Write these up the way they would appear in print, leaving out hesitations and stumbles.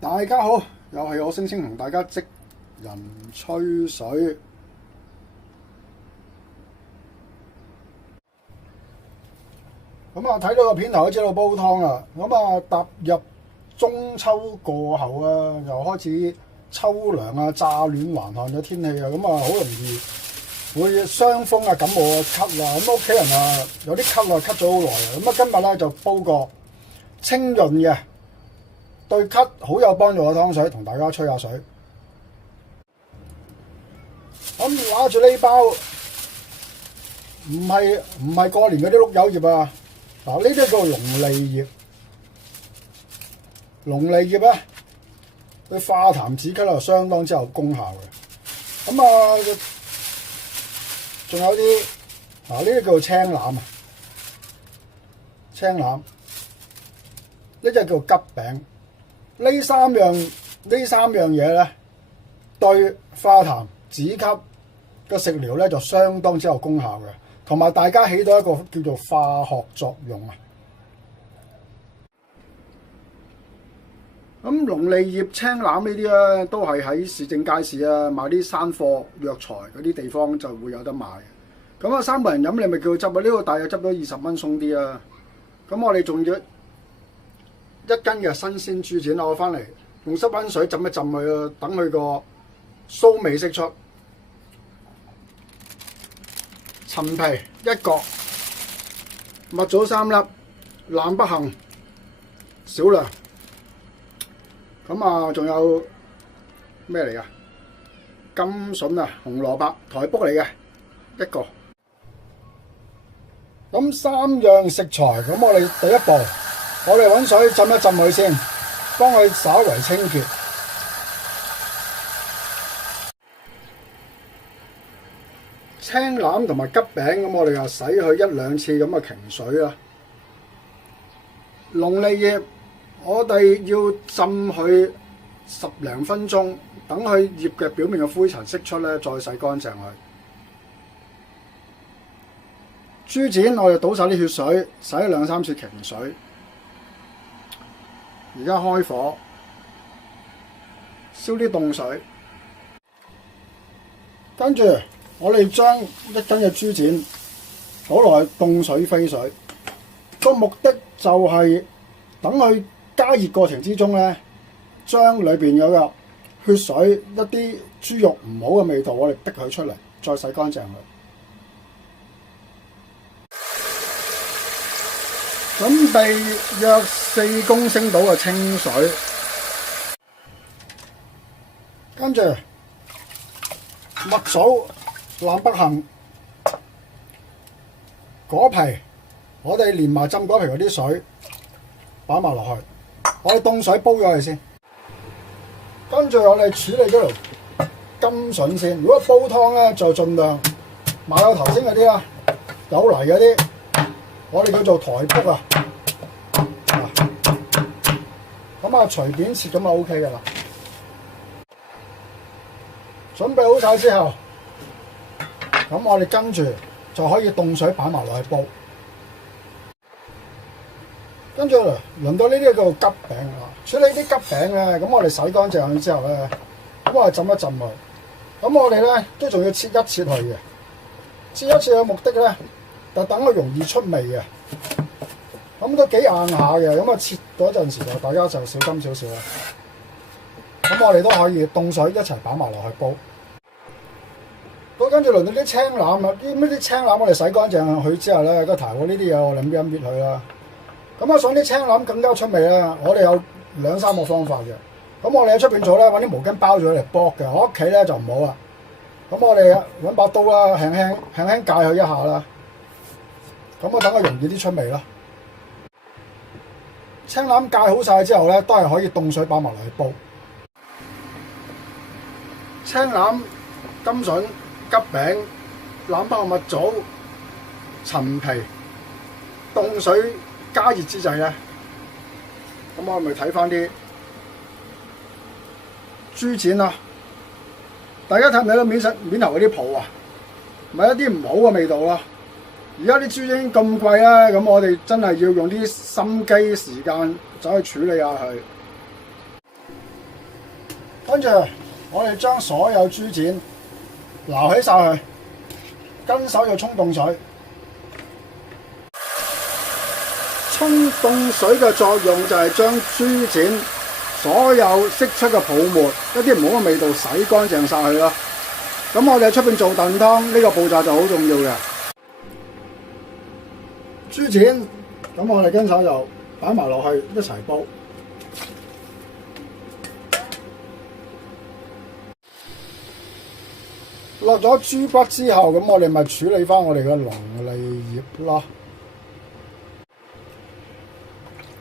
大家好，又係我星星同大家職人吹水。咁啊，睇到個片頭都知道煲湯啦。咁啊，踏入中秋過後啊，又開始秋涼啊，乍暖還寒嘅天氣啊，咁啊，好容易會傷風啊、感冒啊、咳啊。咁屋企人啊，有啲咳啊，咳咗好耐啊。咁啊，今日咧就煲個清潤嘅，對咳好有幫助嘅湯水，同大家吹下水。咁拿住呢包唔係過年嗰啲碌柚葉啊，嗱，呢啲叫龍脷葉。龍脷葉咧，對化痰止咳啊相當之有功效嘅。咁啊，仲有啲呢啲叫做青欖啊，青欖，呢隻叫桔餅。呢三樣嘢咧，對化痰止咳嘅食療咧就相當之有功效嘅，同埋大家起到一個叫做化學作用啊。咁龍脷葉、青欖呢啲咧，都係喺市政街市啊買啲山貨藥材嗰啲地方就會有得賣。咁啊，三個人飲你咪叫佢執啊，呢度大約執咗20蚊鬆啲啊。咁我哋仲要1斤嘅新鮮豬展攞翻嚟，用濕溫水浸一浸佢啊，等佢個臊味釋出。陳皮1角，蜜棗3粒，南北杏少量。咁啊，仲有咩嚟㗎？甘筍啊，紅蘿蔔，台卜嚟嘅1個。咁3樣食材，咁我哋第一步，我哋揾水浸一浸佢先，幫佢稍為清潔。青欖同埋桔餅，咁我哋就洗佢1、2次咁嘅擎水啦。龍脷葉，我哋要浸佢10零分鐘，等佢葉嘅表面嘅灰塵釋出咧，再洗乾淨佢。豬展我哋倒晒啲血水，洗咗2、3次擎水。而家開火，燒啲凍水，跟住我哋將1斤嘅豬展倒落去凍水飛水。個目的就係等佢加熱過程之中咧，將裏邊有個血水一啲豬肉唔好嘅味道，我哋逼佢出嚟，再洗乾淨佢。準備約4公升到嘅清水，跟住蜜棗、南北杏、果皮，我哋連埋浸果皮嗰啲水擺埋落去，我哋凍水煲咗佢先。跟住我哋處理嗰條甘筍先。如果煲湯咧，就盡量買我頭先嗰啲啦，有泥嗰啲，我哋叫做台卜啊。咁啊，隨便切咁就 OK 噶啦。準備好晒之後，咁我哋跟住就可以凍水擺埋落去煲。跟住輪到呢啲叫做桔餅啦。處理啲桔餅咧，咁我哋洗乾淨佢之後咧，咁我哋浸一浸佢。咁我哋咧都仲要切一切佢嘅。切一切嘅目的咧，就等佢容易出味嘅。咁都幾硬下嘅，咁啊切嗰陣時就大家就小心少少啦。咁我哋都可以凍水一齊擺埋落去煲。咁跟住輪到啲青欖啊，啲青欖我哋洗乾淨佢之後咧，個頭呢啲嘢我哋搣一搣佢啦。咁啊，想啲青欖更加出味咧，我哋有2、3個方法嘅。咁我哋喺出邊做咧，揾啲毛巾包住佢嚟剝嘅。我屋企咧就唔好啦。咁我哋揾把刀啦，輕輕界佢一下啦。咁我等佢容易啲出味啦。青欖界好晒之後咧，都係可以凍水擺埋落去煲。青欖、甘筍、桔餅、南北杏、蜜棗、陳皮，凍水加熱之際咧，咁我咪睇翻啲豬展啦。大家睇唔睇到面頭嗰啲泡啊？咪一啲唔好嘅味道咯。而家啲豬已經咁貴啦，咁我哋真係要用啲心機時間走去處理下佢。跟住我哋將所有豬展撈起晒佢，跟手要沖凍水。沖凍水嘅作用就係將豬展所有釋出嘅泡沫、一啲唔好嘅味道洗乾淨晒佢咯。咁我哋喺出邊做燉湯呢個步驟就好重要嘅。豬展，咁我哋跟手就擺埋落去一齊煲。落咗豬骨之後，咁我哋咪處理翻我哋嘅龍脷葉咯。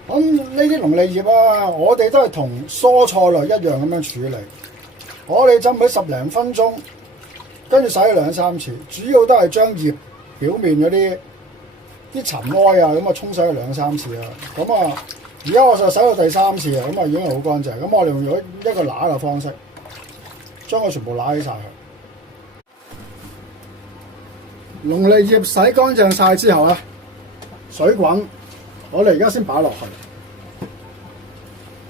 咁呢啲龍脷葉啊，我哋都係同蔬菜類一樣咁樣處理。我哋浸佢10零分鐘，跟住洗咗2、3次，主要都係將葉表面嗰啲塵埃啊，咁啊沖洗咗2、3次啦。咁啊，而家我就洗到第3次啊，咁啊已經係好乾淨。咁我哋用咗一個揦嘅方式，將佢全部揦起晒佢。龍脷葉洗乾淨晒之後咧，水滾，我哋而家先擺落去。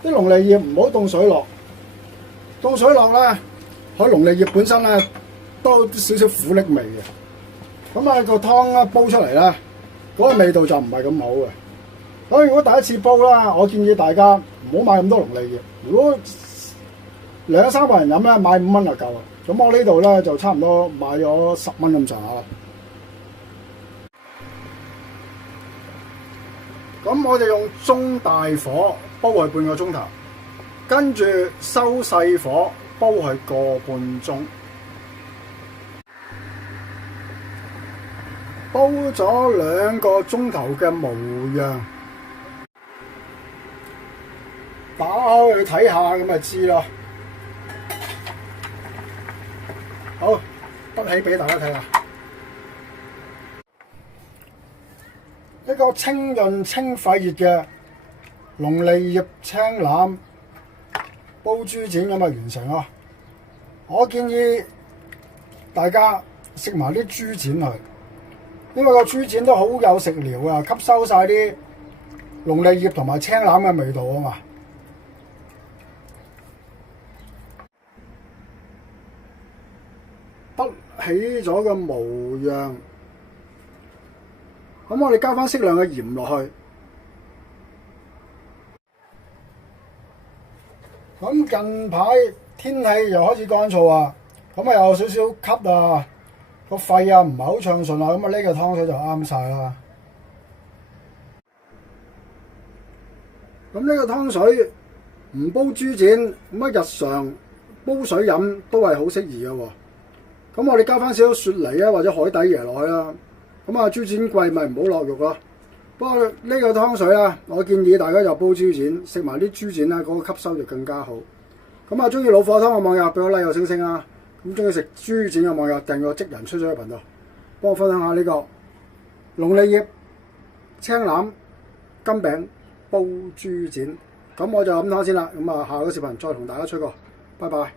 啲龍脷葉唔好凍水落，凍水落咧，佢龍脷葉本身咧都有少少苦澀味嘅。咁啊個湯咧煲出嚟咧，嗰個味道就唔係咁好嘅。所以如果第一次煲啦，我建議大家唔好買咁多龍脷葉。如果2、3個人飲咧，買5蚊就夠啦。咁我呢度咧就差唔多買咗10蚊咁上下啦。咁我哋用中大火煲佢半個鐘頭，跟住收細火煲佢個半鐘。煲咗2個鐘頭嘅模樣，打開去睇下咁就知啦。好，得起俾大家睇下。一個清潤清肺熱嘅龍脷葉青腩煲豬展咁啊完成啦！我建議大家食埋啲豬展去，因為個豬展都好有食療啊，吸收晒啲龍脷葉同埋青腩嘅味道啊嘛。得起咗個模樣。咁我哋加翻適量嘅鹽落去。咁近排天氣又開始乾燥啊，咁啊有少少咳啊，個肺啊唔係好暢順啊，咁啊呢個湯水就啱晒啦。咁呢個湯水唔煲豬展，咁啊日常煲水飲都係好適宜嘅喎。咁我哋加翻少少雪梨啊或者海底椰落去啦。咁啊，豬展貴咪唔好落肉咯。不過呢個湯水啊，我建議大家就煲豬展，食埋啲豬展啦，嗰個吸收就更加好。咁啊，中意老火湯嘅網友俾個 like 有星星啊。咁中意食豬展嘅網友訂個職人出咗嘅頻道，幫我分享下呢個龍脷葉青腩金餅煲豬展。咁我就咁多先啦。咁啊，下個視頻再同大家吹過，拜拜。